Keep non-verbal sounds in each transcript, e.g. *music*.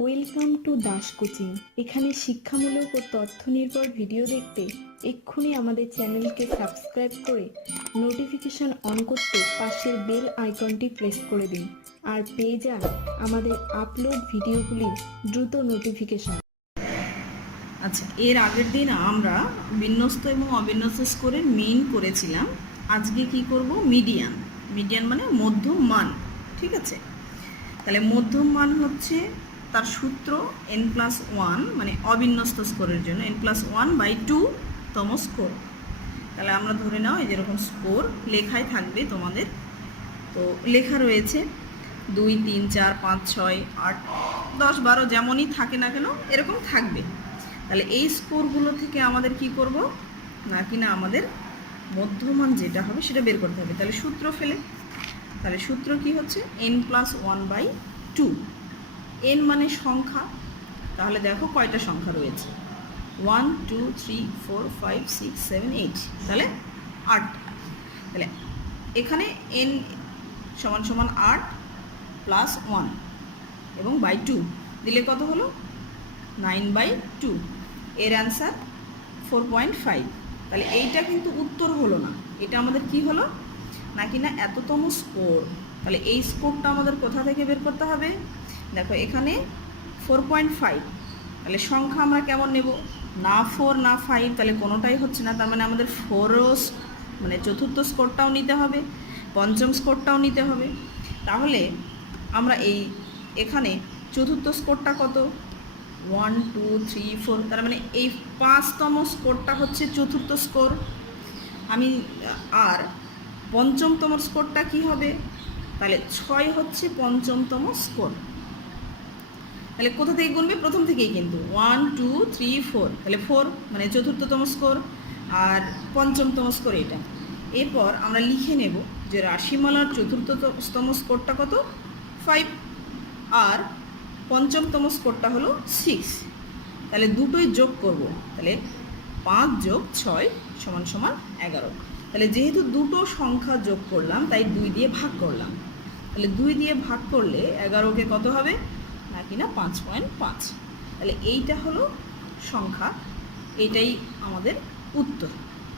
Welcome to Das coaching. এখানে শিক্ষামূলক ও তথ্য নির্ভর ভিডিও দেখতে এক্ষুনি আমাদের চ্যানেলকে সাবস্ক্রাইব করে নোটিফিকেশন অন করতে পাশের বেল আইকনটি প্রেস করে দিন আর পেয়ে যান আমাদের আপলোড ভিডিওগুলির দ্রুত নোটিফিকেশন। আচ্ছা এর আগের দিন আমরা বিন্যস্ত এবং অবিন্যস্ত স্কোরের মিন করেছিলাম। আজকে কি করব? মিডিয়ান মিডিয়ান মানে মধ্যম মান, ঠিক আছে? তাহলে মধ্যম মান হচ্ছে তার সূত্র এন প্লাস ওয়ান মানে অবিন্যস্ত স্কোরের জন্য N plus one by two তম স্কোর। তাহলে আমরা ধরে নাও এই যেরকম স্কোর লেখায় থাকবে তোমাদের। তো লেখা রয়েছে দুই, তিন, চার, পাঁচ, ছয়, আট, দশ, বারো যেমনই থাকে না কেন এরকম থাকবে। তাহলে এই স্কোরগুলো থেকে আমাদের কি করব? না কিনা আমাদের মধ্যমান যেটা হবে সেটা বের করতে হবে। তাহলে সূত্র ফেলে। তাহলে সূত্র কি হচ্ছে? N plus one by two N মানে সংখ্যা, তাহলে দেখো কয়টা সংখ্যা রয়েছে? One two three four five six seven eight তাহলে আট। তাহলে এখানে এন সমান সমান আট প্লাস ওয়ান এবং বাই টু দিলে কত হলো? নাইন বাই টু এর অ্যান্সার ফোর পয়েন্ট ফাইভ তাহলে এইটা কিন্তু উত্তর হলো না, এটা আমাদের কি হলো? নাকি না এততম স্কোর তাহলে এই স্কোরটা আমাদের কোথা থেকে বের করতে হবে? দেখো, এখানে ফোর পয়েন্ট ফাইভ তাহলে সংখ্যা আমরা কেমন নেব? না ফোর না ফাইভ তাহলে কোনোটাই হচ্ছে না। তার মানে আমাদের ফোরও মানে চতুর্থ স্কোরটাও নিতে হবে, পঞ্চম স্কোরটাও নিতে হবে। তাহলে আমরা এই এখানে চতুর্থ স্কোরটা কত? ওয়ান টু থ্রি ফোর তার মানে এই পাঁচতম স্কোরটা হচ্ছে চতুর্থ স্কোর আমি, আর পঞ্চমতম স্কোরটা কি হবে? তাহলে ছয় হচ্ছে পঞ্চমতম স্কোর তাহলে কোথা থেকে গুনবে? প্রথম থেকেই কিন্তু। ওয়ান টু থ্রি ফোর তাহলে ফোর মানে চতুর্থতম স্কোর আর পঞ্চমতম স্কোর এটা। এরপর আমরা লিখে নেব যে রাশিমালার চতুর্থতম স্কোরটা কত? ফাইভ আর পঞ্চমতম স্কোরটা হলো সিক্স তাহলে দুটোই যোগ করব। তাহলে পাঁচ যোগ ছয় সমান সমান এগারো। তাহলে যেহেতু দুটো সংখ্যা যোগ করলাম, তাই দুই দিয়ে ভাগ করলাম। তাহলে দুই দিয়ে ভাগ করলে এগারোকে কত হবে? না কিনা পাঁচ পয়েন্ট পাঁচ। তাহলে এইটা হলো সংখ্যা, এটাই আমাদের উত্তর,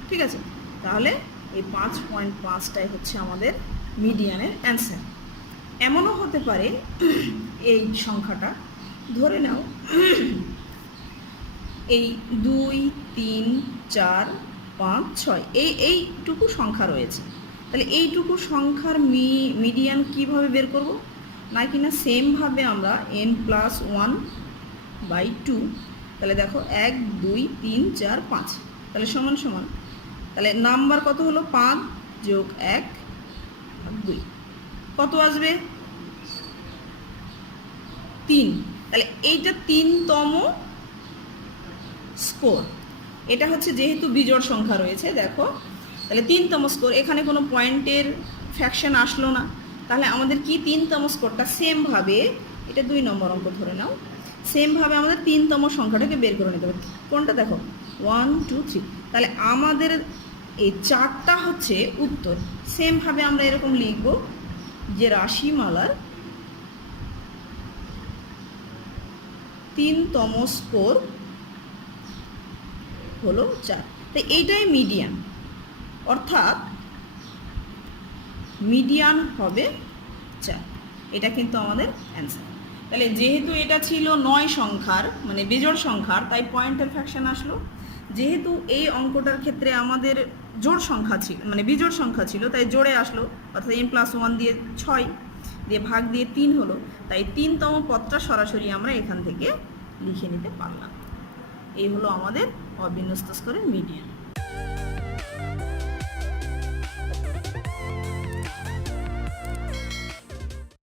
ঠিক আছে? তাহলে এই পাঁচ পয়েন্ট পাঁচটাই হচ্ছে আমাদের মিডিয়ানের অ্যান্সার এমনও হতে পারে *clears throat* এই সংখ্যাটা, ধরে নাও, *clears throat* এই দুই, তিন, চার, পাঁচ, ছয়, এই, এইটুকু সংখ্যা রয়েছে। তাহলে এইটুকু সংখ্যার মিডিয়ান কীভাবে বের করব? না কি না সেমভাবে আমরা N plus one by two তাহলে দেখো এক, দুই, তিন, চার, পাঁচ, তাহলে সমান সমান, তাহলে নাম্বার কত হলো পাঁচ যোগ এক দুই, কত আসবে? তিন, তাহলে এইটা তিনতম স্কোর এটা হচ্ছে যেহেতু বিজোড় সংখ্যা রয়েছে, দেখো, তাহলে তিনতম স্কোর এখানে কোনো পয়েন্টের ফ্যাকশন আসলো না। তাহলে আমাদের কি তিনতম স্কোরটা সেমভাবে, এটা দুই নম্বর অঙ্ক ধরে নাও, সেমভাবে আমাদের তিনতম সংখ্যাটাকে বের করে নিতে হবে। কোনটা দেখো? ওয়ান টু থ্রি তাহলে আমাদের এই চারটা হচ্ছে উত্তর। সেমভাবে আমরা এরকম লিখব যে রাশিমালার তিনতম স্কোর হলো চার। তো এইটাই মিডিয়াম। অর্থাৎ মিডিয়ান হবে চার। এটা কিন্তু আমাদের অ্যান্সার তাহলে যেহেতু এটা ছিল নয় সংখ্যার মানে বেজোড় সংখ্যার, তাই পয়েন্টের ফ্যাকশন আসলো। যেহেতু এই অঙ্কটার ক্ষেত্রে আমাদের জোড় সংখ্যা ছিল মানে বিজোড় সংখ্যা ছিল, তাই জোড়ে আসলো, অর্থাৎ এন প্লাস ওয়ান দিয়ে ছয় দিয়ে ভাগ দিয়ে তিন হলো, তাই তিনতম পদটা সরাসরি আমরা এখান থেকে লিখে নিতে পারলাম। এই হলো আমাদের অবিন্যস্ত স্কোরের মিডিয়ান